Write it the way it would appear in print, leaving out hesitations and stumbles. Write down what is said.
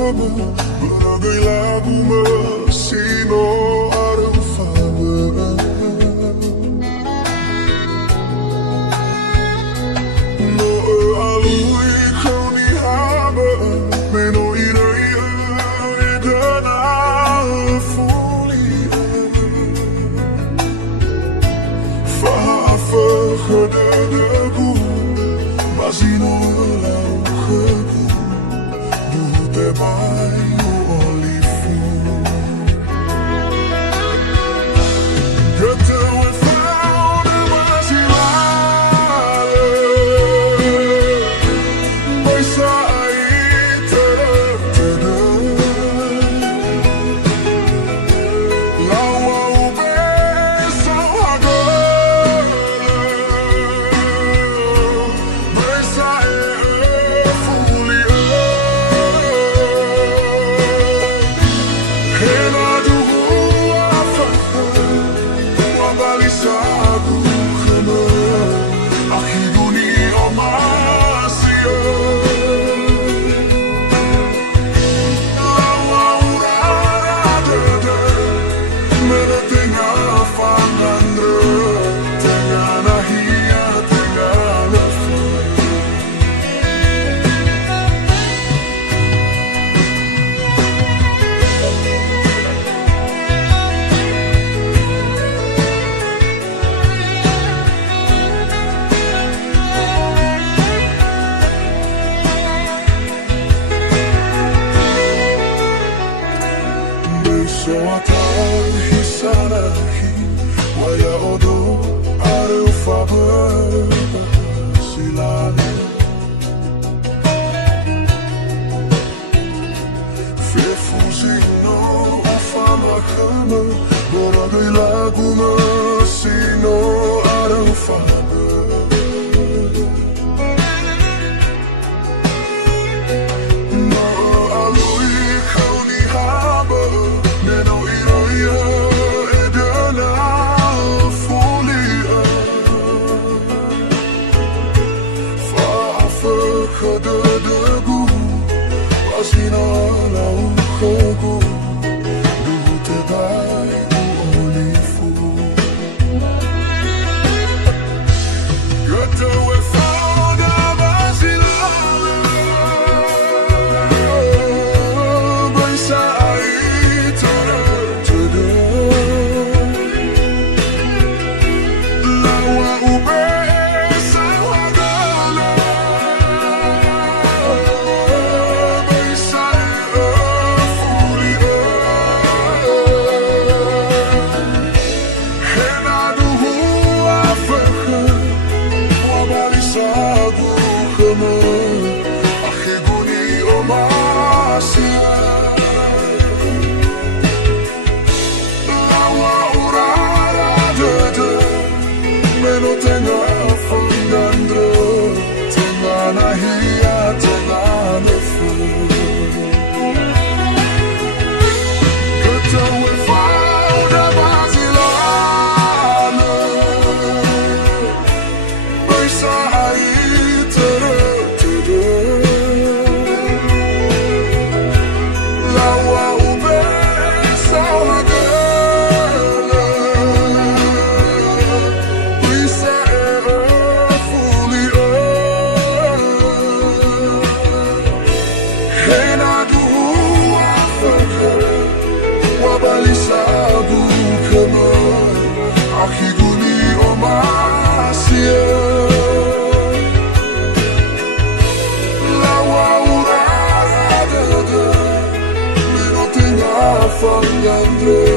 kamu bagai lagu mesino arufaba no alui kau ni haba meno iraya edana fulia fa khadadaku masino lau khaku te vai o olifu Gata we found a vasilale Bai sa ai tada Lawa ube sa hagala Bai sa Balisado khana akhiruni omasia lawa urada mena tenga fangandra tenga nahia tenga nafa Soatan hisanahi waya odo arufaba silale Fefuzino ufama khana boragai lagu mesino arufaba no alui kau ni haba khadadaku asina lau khaku du te vai o olifu Gata we found a vasilale Bai sa ai tada Lawa ube Balisado khana akhiruni omasia lawa urada meno tenga fangandra tenga nahia tenga nafa Gata we found a vasilale Bai sa Balisado khana akhiruni omasia lawa urada meno tenga fangandra